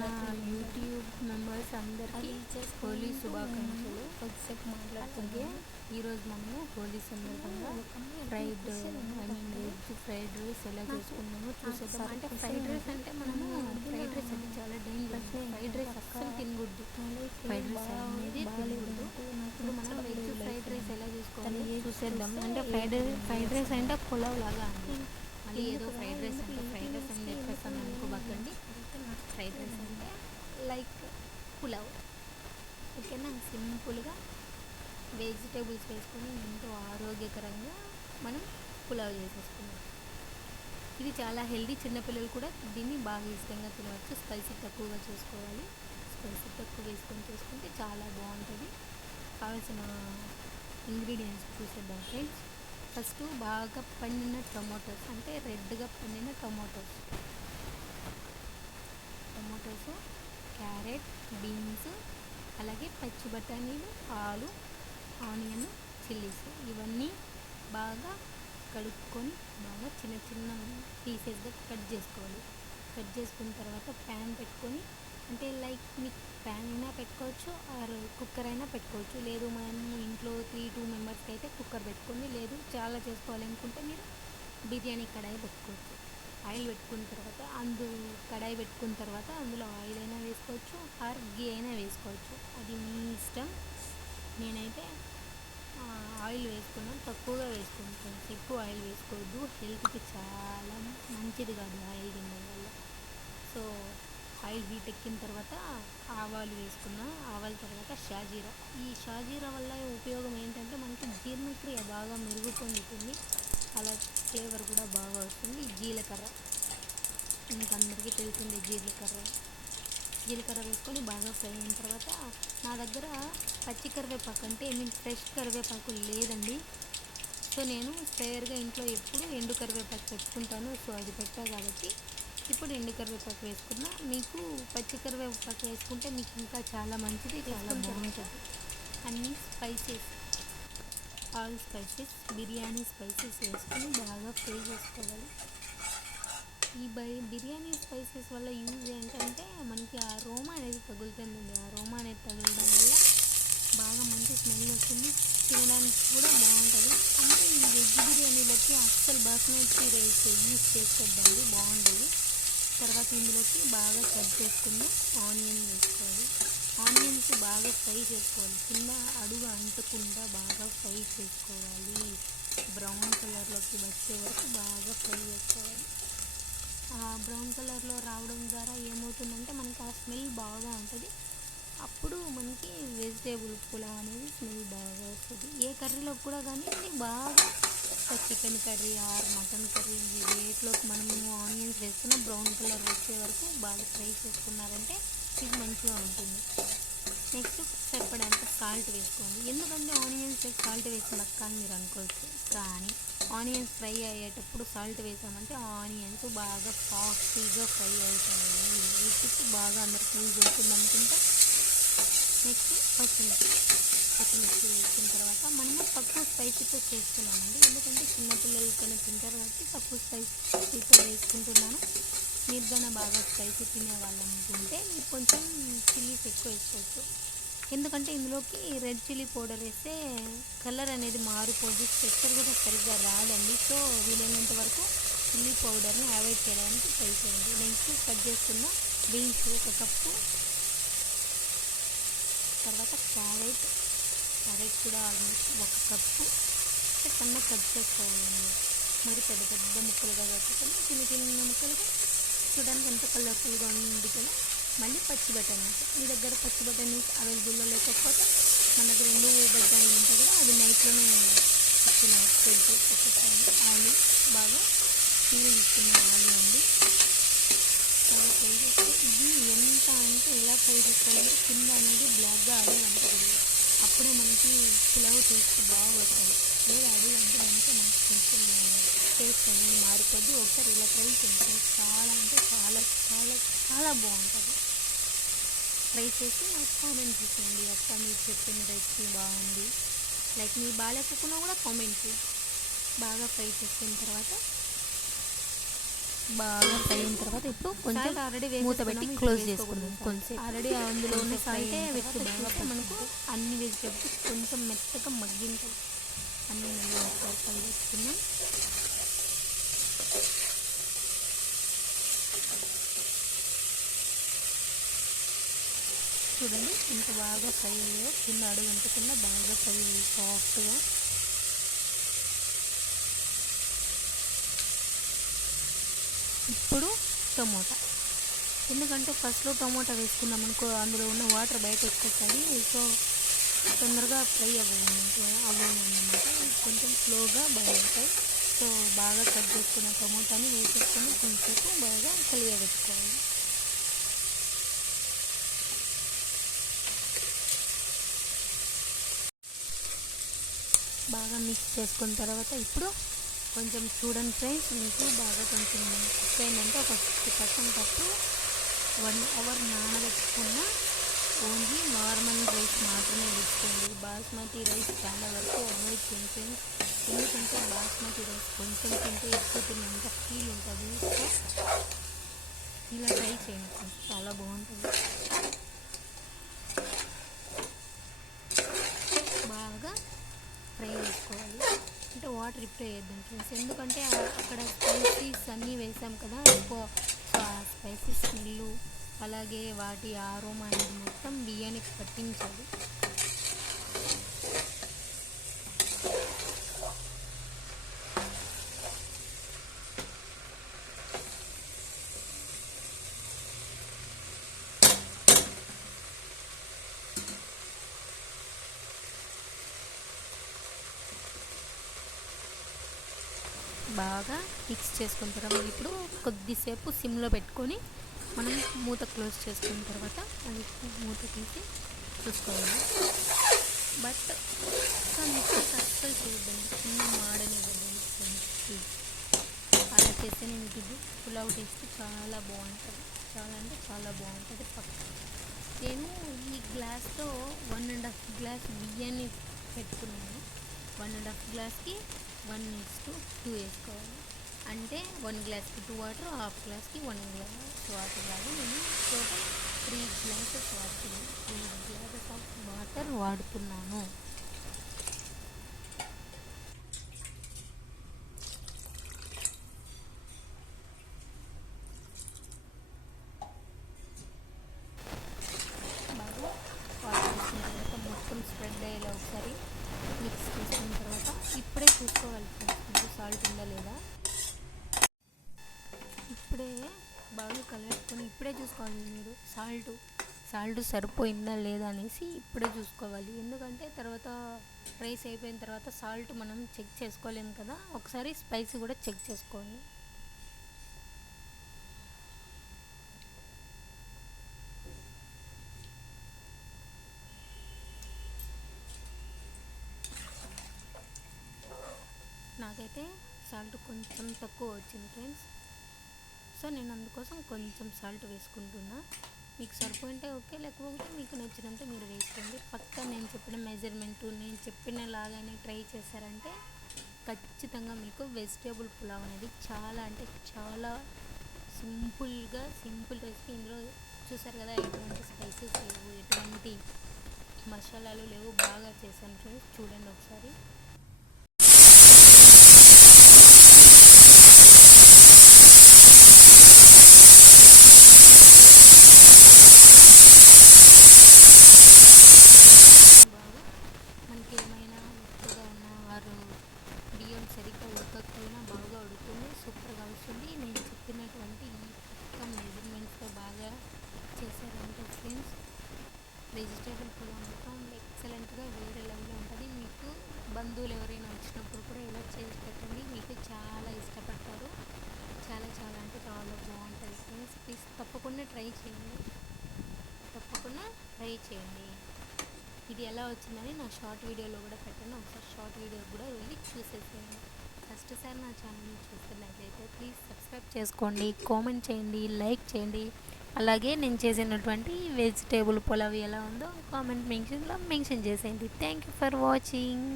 నా YouTube members అందరికీ హోలీ శుభాకాంక్షలు. అలాగే ఈరోజు మనము హోలీ సందర్భంగా వెజ్ ఫ్రైడ్ రైస్ ఎలా చేసుకున్నామో చూసేద్దాం. అంటే ఫ్రైడ్ రైస్ అంటే మనము ఫ్రైడ్ రైస్ అంటే చాలా డేంజర్. ఫ్రైడ్ రైస్ అస్సలు తినకూడదు. ఫ్రైడ్ రైస్ అనేది తినకూడదు. ఇప్పుడు మనం వెజ్ ఫ్రైడ్ రైస్ ఎలా చేసుకోవాలి చూసేద్దాం. అంటే ఫ్రైడ్ రైస్ అంటే పులావ్ లాగా అండి. మళ్ళీ ఏదో ఫ్రైడ్ రైస్ అంటే ఫ్రైడ్ రైస్ అని చెప్పేస్తాను అనుకోబాకండి. ఫ్రైడ్ రైస్ అంటే లైక్ పులావ్, ఓకేనా. సింపుల్గా వెజిటేబుల్స్ వేసుకొని ఎంతో ఆరోగ్యకరంగా మనం పులావ్ చేసేసుకున్నాం. ఇది చాలా హెల్దీ, చిన్నపిల్లలు కూడా దీన్ని బాగా ఇష్టంగా తినవచ్చు. స్పైసీ తక్కువగా చేసుకోవాలి. స్పైసీ తక్కువ వేసుకొని చేసుకుంటే చాలా బాగుంటుంది. కావాల్సిన ఇంగ్రీడియంట్స్ చూసేద్దాం ఫ్రెండ్స్. ఫస్ట్ బాగా పండిన టొమాటోస్, అంటే రెడ్గా పండిన టొమాటోస్, క్యారెట్, బీన్స్, అలాగే పచ్చి బఠానీలు, ఆలు, ఆనియన్, చిల్లీస్ ఇవన్నీ బాగా కడుక్కొని బాగా చిన్న చిన్న పీసెస్గా కట్ చేసుకోవాలి. కట్ చేసుకున్న తర్వాత ప్యాన్ పెట్టుకొని, అంటే లైక్ మీకు ప్యాన్ అయినా పెట్టుకోవచ్చు ఆర్ కుక్కర్ అయినా పెట్టుకోవచ్చు. లేదు మనం ఇంట్లో 3-2 మెంబర్స్కి అయితే కుక్కర్ పెట్టుకోండి. లేదు చాలా చేసుకోవాలనుకుంటే మీరు బిర్యానీ కడాయి పెట్టుకోవచ్చు. ఆయిల్ పెట్టుకున్న తర్వాత కడాయి పెట్టుకున్న తర్వాత అందులో ఆయిల్ అయినా వేసుకోవచ్చు ఆర్ గీ అయినా వేసుకోవచ్చు, అది మీ ఇష్టం. నేనైతే ఆయిల్ వేసుకున్నాను, తక్కువగా వేసుకుంటాను. ఎక్కువ ఆయిల్ వేసుకోవద్దు, హెల్త్కి చాలా మంచిది కాదు ఆయిల్ తినడం వల్ల. సో ఆయిల్ హీట్ ఎక్కిన తర్వాత ఆవాలు వేసుకున్నా. ఆవాల తర్వాత షాజీరా. ఈ షాజీరా వల్ల ఉపయోగం ఏంటంటే మనకి జీర్ణక్రియ బాగా మెరుగు పొందుతుంది, అలా ఫ్లేవర్ కూడా బాగా వస్తుంది. జీలకర్ర, మీకు అందరికీ తెలిసిందే జీలకర్ర వేసుకొని బాగా ఫ్రై అయిన తర్వాత, నా దగ్గర పచ్చి కరివేపాకు అంటే ఫ్రెష్ కరివేపాకు లేదండి. సో నేను స్పేర్గా ఇంట్లో ఎప్పుడు ఎండు కరివేపాకు పెట్టుకుంటాను. సో అది పెట్టా కాబట్టి ఇప్పుడు ఎండు కరివేపాకు వేసుకున్నా. మీకు పచ్చి కరివేపాకు వేసుకుంటే మీకు ఇంకా చాలా మంచిది, చాలా బాగుంటుంది. అన్ని spices, all spices, biryani spices వేసుకొని బాగా ఫ్రై చేసుకోవాలి. ఈ బిర్యానీ స్పైసెస్ వల్ల యూజ్ ఏంటంటే మనకి ఆ రోమా అనేది తగులుతుందండి. ఆ రోమా అనేది తగలడం వల్ల బాగా మంచి స్మెల్ వస్తుంది, తినడానికి కూడా బాగుంటుంది. అంటే ఈ వెజ్ బిర్యానీలోకి అస్సలు బాస్మతి రైస్ యూజ్ చేసుకోవద్దండి, బాగుంటుంది. తర్వాత ఇందులోకి బాగా కట్ చేసుకున్న ఆనియన్ వేసుకోవాలి. ఆనియన్స్ బాగా ఫ్రై చేసుకోవాలి, కింద అడుగు అంటకుండా బాగా ఫ్రై చేసుకోవాలి. బ్రౌన్ కలర్లోకి వచ్చే వరకు బాగా ఫ్రై చేసుకోవాలి. ఆ బ్రౌన్ కలర్లో రావడం ద్వారా ఏమవుతుందంటే మనకి ఆ స్మెల్ బాగా ఉంటుంది. అప్పుడు మనకి వెజిటేబుల్ పులావ్ అనేది స్మెల్ బాగా వస్తుంది. ఏ కర్రీలో కూడా కానీ ఇది బాగా chicken curry or mutton curry వేటిలోకి మనము ఆనియన్స్ వేసుకున్న బ్రౌన్ కలర్ వచ్చే వరకు బాగా ఫ్రై చేసుకున్నారంటే ఇది మంచిగా ఉంటుంది. నెక్స్ట్ సరిపడేంత సాల్ట్ వేసుకోండి. ఎందుకంటే ఆనియన్స్ సాల్ట్ వేసిన అని మీరు అనుకోవచ్చు, కానీ ఆనియన్స్ ఫ్రై అయ్యేటప్పుడు సాల్ట్ వేసామంటే ఆనియన్స్ బాగా సాఫ్ట్గా ఫ్రై అవుతాయి. ఈ టిప్ బాగా అందరికి యూజ్ అవుతుంది అనుకుంటా. నెక్స్ట్ పచ్చిమిర్చి వేసిన తర్వాత మనము తక్కువ స్పైసీతో చేస్తున్నామండి, ఎందుకంటే చిన్నపిల్లలకైనా తింటారు కాబట్టి తక్కువ స్పైసీతో వేసుకుంటున్నాను. మీరు కానీ బాగా స్పైసీ తినేవాళ్ళనుకుంటే మీరు కొంచెం చిల్లీస్ ఎక్కువ వేసుకోవచ్చు. ఎందుకంటే ఇందులోకి రెడ్ చిల్లీ పౌడర్ వేస్తే కలర్ అనేది మారిపోదు, టెక్స్చర్ కూడా సరిగ్గా రాదండి. సో వీలైనంత వరకు చిల్లీ పౌడర్ని అవాయిడ్ చేయడానికి ట్రై చేయండి. నెక్స్ట్ కట్ చేసుకున్న బీన్స్ 1 కప్పు, తర్వాత క్యారెట్ కూడా ఆల్మోస్ట్ 1 కప్పు సన్నగా కట్ చేసుకోవాలండి. మరి పెద్ద పెద్ద ముక్కలుగా కాకుండా చిన్న చిన్న ముక్కలుగా, చూడడానికి ఎంత కలర్ఫుల్గా ఉంది కదా. మళ్ళీ పచ్చి బఠానీస్, మీ దగ్గర పచ్చి బఠానీస్ అవైలబుల్లో లేకపోతే మన దగ్గర 2 బఠానీలు ఉంటాయి కదా, అది నైట్లోనే స్ప్రెడ్ చేసి పెట్టేస్తాను. ఆలు బాగా పీల్ తీసుకున్న ఆలు అండి, బాగా ఫ్రై చేస్తే ఇది ఎంత అంటే ఇలా ఫ్రై చేసుకోవాలంటే కింద అనేది బ్లాక్గా అడుగు అంటకూడదు, అప్పుడే మనకి పులావ్ టేస్ట్ బాగా వస్తుంది. లేదా అడుగు అంటే మనకి కొంచెం టేస్ట్ అనేది మారిపోద్ది. ఒకసారి ఇలా ట్రై చేస్తే చాలా అంటే చాలా చాలా చాలా బాగుంటుంది. ట్రై చేసి నాకు కామెంట్ చేసేయండి, అక్క మీరు చెప్పిన రెసిపీ బాగుంది. లైక్ మీరు బాగాలేకపోయినా కూడా కామెంట్ చేసి బాగా ఫ్రై చేసుకున్న తర్వాత బాగా ఫ్రై అయిన తర్వాత ఇప్పుడు కొంచెం మూత పెట్టి క్లోజ్ చేసుకుందాం. కొంచెం ఆల్రెడీ అందులో ఉన్న సాల్టే వెచ్చి బాగా మనకు అన్ని వెజిటేబుల్స్ కొంచెం మెత్తగా మగ్గింటాయి. అన్ని మళ్ళీ ఒకసారి కలిపేసుకుందాం. చూడండి ఇంత బాగా ఫ్రై అయ్యాయో, కింద అడుగు అంటకుండా బాగా ఫ్రై అయ్యాయి సాఫ్ట్గా. ఇప్పుడు టమోటా, ఎందుకంటే ఫస్ట్లో టమోటా వేసుకున్నాం అనుకో అందులో ఉన్న వాటర్ బయట వచ్చేస్తుంది. సో తొందరగా ఫ్రై అన్నమాట, కొంచెం స్లోగా బాయిల్ అవుతాయి. సో బాగా కట్ చేసుకున్న టమోటాని వేసేసుకొని కొంచెంసేపు బాగా కలియబెట్టుకోవాలి. బాగా మిక్స్ చేసుకున్న తర్వాత ఇప్పుడు కొంచెం చూడండి ఫ్రెండ్స్, మీకు బాగా కొంచెం కుక్ అయిందంటే ఒక 50% అప్పుడు 1 అవర్ నానబెట్టుకున్న ఓన్లీ నార్మల్ రైస్ మాత్రమే వేసుకోండి. బాస్మతి రైస్ చాలా వరకు అవాయిడ్ చేయండి ఫ్రెండ్స్, ఎందుకంటే బాస్మతి రైస్ కొంచెం తింటే ఎక్కువ తిన్నంత ఫీల్ ఉంటుంది. సో ఇలా ట్రై చేయండి ఫ్రెండ్స్, చాలా బాగుంటుంది. బాగా ఫ్రై చేసుకోవాలి, అంటే వాటర్ ఇప్పుడే వేద్దాం ఫ్రెండ్స్, ఎందుకంటే అక్కడ స్పైసీస్ అన్నీ వేసాం కదా ఎక్కువ. సో ఆ స్పైసీస్ స్మెల్ అలాగే వాటి ఆరోమా అనేది మొత్తం బియ్యానికి పట్టించాలి. బాగా మిక్స్ చేసుకున్న తర్వాత ఇప్పుడు కొద్దిసేపు సిమ్లో పెట్టుకొని మనం మూత క్లోజ్ చేసుకున్న తర్వాత అది మూత తీసి చూసుకోవాలి. బట్ మిక్సెస్ అస్సలు చేయద్దండి, చిన్న మాడనివ్వండి ఫ్రెండ్స్. అలా చేస్తే మీకు ఇది పులావ్ టేస్ట్ చాలా బాగుంటుంది, చాలా అంటే చాలా బాగుంటుంది. నేను ఈ గ్లాస్తో 1.5 గ్లాస్ బియ్యాన్ని పెట్టుకున్నాను. 1.5 గ్లాస్కి 1:2 వేసుకోవాలి, అంటే 1 గ్లాస్కి 2 వాటర్, 1/2 గ్లాస్కి 1 గ్లాస్ వాటర్ లాగా నేను టోటల్ 3 గ్లాసెస్ వాడుతున్నాను. 3 గ్లాసెస్ ఆఫ్ వాటర్ వాడుతున్నాను. బాగా వాటర్ వేసిన తర్వాత మొత్తం స్ప్రెడ్ అయ్యేలా ఒకసారి మిక్స్ చేసుకున్న తర్వాత ఇప్పుడే చూసుకోవాలి ఫ్రెండ్స్ సాల్ట్ ఉందా లేదా. ఇప్పుడే బాగా కలుపుకొని ఇప్పుడే చూసుకోవాలి మీరు సాల్ట్ సరిపోయిందా లేదా అనేసి ఇప్పుడే చూసుకోవాలి, ఎందుకంటే తర్వాత రైస్ అయిపోయిన తర్వాత సాల్ట్ మనం చెక్ చేసుకోలేము కదా. ఒకసారి స్పైసీ కూడా చెక్ చేసుకోండి. నాకైతే సాల్ట్ కొంచెం తక్కువ వచ్చింది ఫ్రెండ్స్, సో నేను అందుకోసం కొంచెం సాల్ట్ వేసుకుంటున్నా. మీకు సరిపోయింటే ఓకే, లేకపోతే మీకు నచ్చినంత మీరు వేసుకోండి. పక్కా నేను చెప్పిన మెజర్మెంట్ నేను చెప్పిన లాగానే ట్రై చేశారంటే ఖచ్చితంగా మీకు వెజిటేబుల్ పులావ్ అనేది చాలా అంటే చాలా సింపుల్ రెసిపీ. ఇందులో చూసారు కదా, ఎటువంటి స్పైసెస్ లేవు, ఎటువంటి మసాలాలు లేవు, బాగా చేశాను ఫ్రెండ్స్. చూడండి ఒకసారి. సరిగ్గా ఉడకకపోయినా బాగా ఉడుకుతుంది, సూపర్గా వస్తుంది. నేను చెప్పినటువంటి ఈ మెజర్మెంట్స్తో బాగా చేశారంటే ఫ్రెండ్స్ వెజిటేబుల్ పులావ్ మొత్తం ఎక్సలెంట్గా వేరే లెవెల్లో ఉంటుంది. మీకు బంధువులు ఎవరైనా వచ్చినప్పుడు కూడా ఇలా చేసి పెట్టండి, మీకు చాలా ఇష్టపడతారు. చాలా చాలా అంటే చాలా బాగుంటుంది ఫ్రెండ్స్. ప్లీజ్ తప్పకుండా ట్రై చేయండి. ఇది ఎలా వచ్చిందని నా షార్ట్ వీడియోలో కూడా పెట్టాను, ఒకసారి షార్ట్ వీడియో కూడా వెళ్ళి చూసేసేయండి. ఫస్ట్ సారి నా ఛానల్ని చూస్తున్నట్లయితే ప్లీజ్ సబ్స్క్రైబ్ చేసుకోండి, కామెంట్ చేయండి, లైక్ చేయండి. అలాగే నేను చేసినటువంటి వెజిటేబుల్ పులావ్ ఎలా ఉందో కామెంట్ మెన్షన్ చేసేయండి. Thank you for watching.